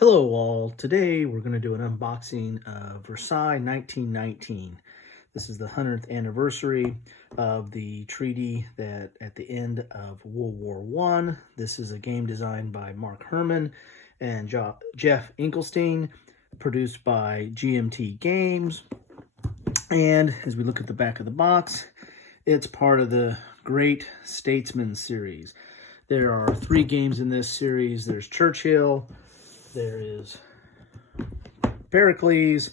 Hello all, today we're going to do an unboxing of Versailles 1919. This is the 100th anniversary of the treaty that at the end of World War I. This is a game designed by Mark Herman and Jeff Inkelstein, produced by GMT Games. And as we look at the back of the box, it's part of the Great Statesmen series. There are 3 games in this series. There's Churchill, there is Pericles,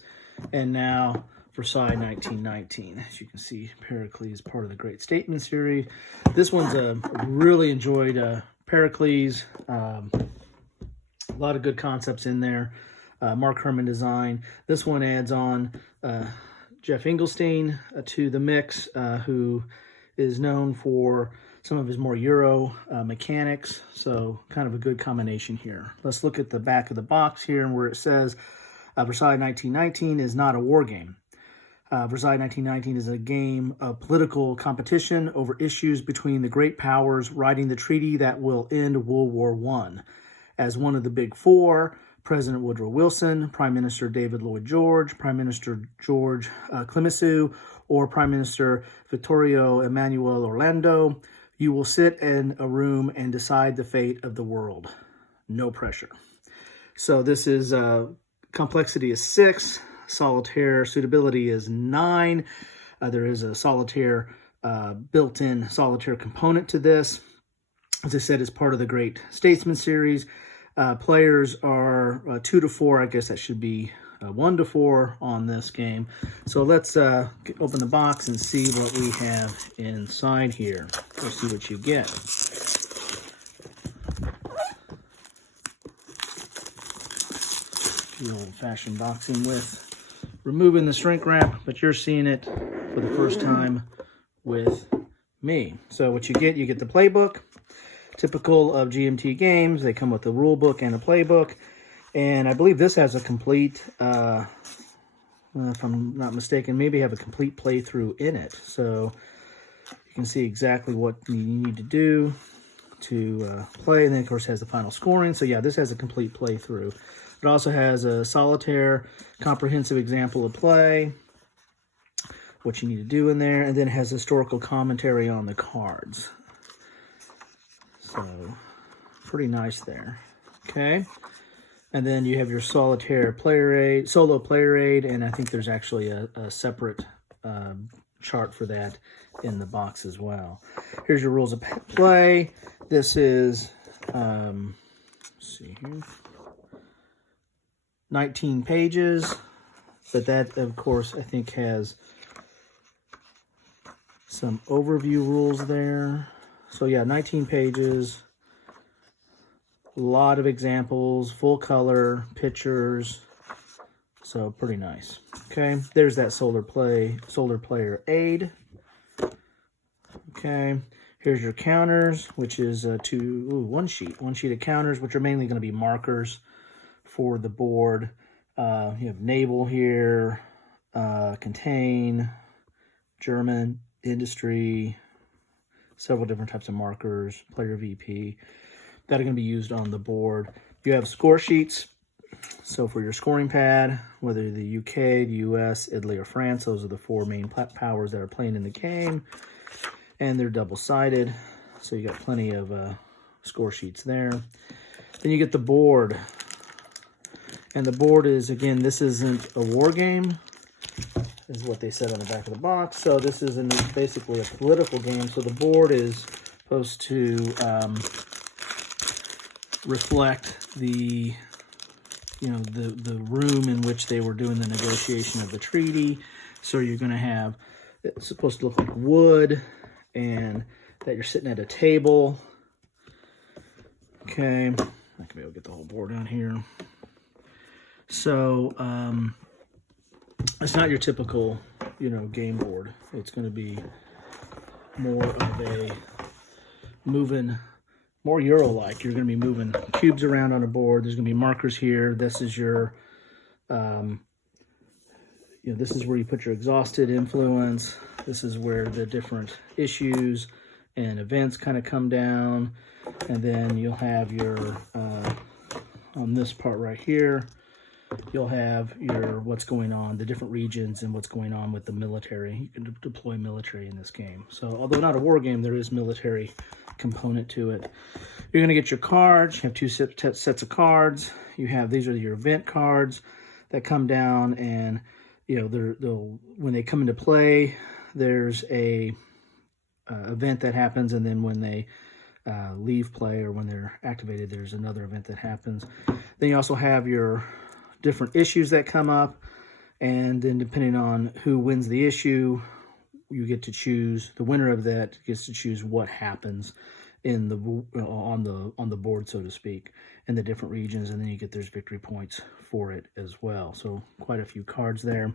and now Versailles 1919. As you can see, Pericles is part of the Great Statesmen series. This one's really enjoyed Pericles. A lot of good concepts in there. Mark Herman design. This one adds on Jeff Inkelstein to the mix, who is known for some of his more Euro mechanics, so kind of a good combination here. Let's look at the back of the box here, and where it says Versailles 1919 is not a war game. Versailles 1919 is a game of political competition over issues between the great powers writing the treaty that will end World War I. As one of the big four, President Woodrow Wilson, Prime Minister David Lloyd George, Prime Minister George Clemenceau, or Prime Minister Vittorio Emanuele Orlando, you will sit in a room and decide the fate of the world. No pressure. So this is complexity is 6, solitaire suitability is 9. There is a solitaire built-in solitaire component to this. As I said, it's part of the Great Statesman series. Players are 2 to 4. I guess that should be 1 to 4 on this game. So let's open the box and see what we have inside here. Let's see what you get. The old-fashioned boxing with removing the shrink wrap, but you're seeing it for the first time with me. So what you get the playbook. Typical of GMT games, they come with a rule book and a playbook. And I believe this has a complete, if I'm not mistaken, maybe have a complete playthrough in it. So you can see exactly what you need to do to play. And then, of course, has the final scoring. So, yeah, this has a complete playthrough. It also has a solitaire comprehensive example of play, what you need to do in there. And then it has historical commentary on the cards. So, pretty nice there. Okay. And then you have your solitaire player aid, solo player aid, and I think there's actually a separate chart for that in the box as well. Here's your rules of play. This is, let's see here, 19 pages, but that, of course, I think has some overview rules there. So yeah, 19 pages. A lot of examples, full color, pictures, so pretty nice. Okay, there's that solar player aid. Okay, here's your counters, which is one sheet of counters, which are mainly going to be markers for the board. You have naval here, contain, German, industry, several different types of markers, player VP. That are going to be used on the board. You have score sheets. So for your scoring pad, whether the UK, the US, Italy, or France, those are the 4 main powers that are playing in the game. And they're double-sided. So you got plenty of score sheets there. Then you get the board. And the board is, again, this isn't a war game, is what they said on the back of the box. So this is basically a political game. So the board is supposed to reflect the room in which they were doing the negotiation of the treaty. So you're going to have, it's supposed to look like wood, and that you're sitting at a table. Okay, I'm not going to be able to get the whole board down here. So it's not your typical, game board. It's going to be more of a more Euro-like. You're going to be moving cubes around on a board. There's going to be markers here. This is your, this is where you put your exhausted influence. This is where the different issues and events kind of come down. And then you'll have your on this part right here, you'll have your what's going on, the different regions and what's going on with the military. You can deploy military in this game. So although not a war game, there is military component to it. You're going to get your cards. You have two sets of cards. You have, these are your event cards that come down, and you know, they'll when they come into play, there's a event that happens, and then when they leave play or when they're activated, there's another event that happens. Then you also have your different issues that come up, and then depending on who wins the issue, you get to choose, the winner of that gets to choose what happens in the on the board, so to speak, in the different regions, and then you get those victory points for it as well. So quite a few cards there.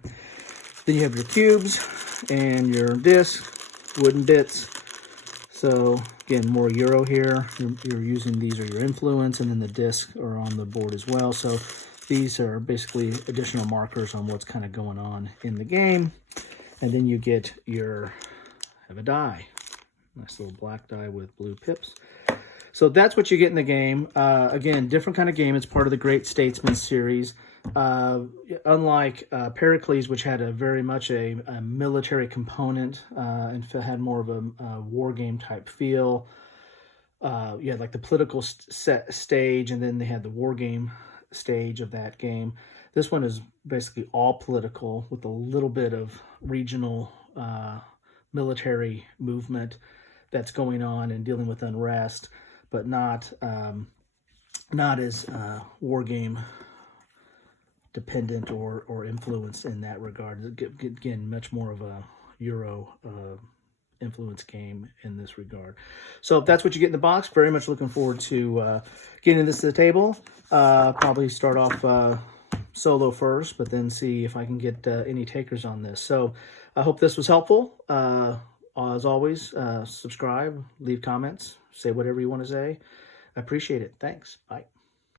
Then you have your cubes and your disc, wooden bits. So again, more Euro here. You're using, these are your influence, and then the disc are on the board as well. So these are basically additional markers on what's kind of going on in the game. And then you get have a die. Nice little black die with blue pips. So that's what you get in the game. Again, different kind of game. It's part of the Great Statesmen series. Unlike Pericles, which had very much a military component and had more of a war game type feel. You had like the political stage, and then they had the war game stage of that game. This one is basically all political with a little bit of regional military movement that's going on and dealing with unrest, but not as war game dependent or influenced in that regard. Again, much more of a Euro influence game in this regard. So that's what you get in the box. Very much looking forward to getting this to the table. Probably start off solo first, but then see if I can get any takers on this. So I hope this was helpful. As always, subscribe, leave comments, say whatever you want to say. I appreciate it. Thanks. Bye.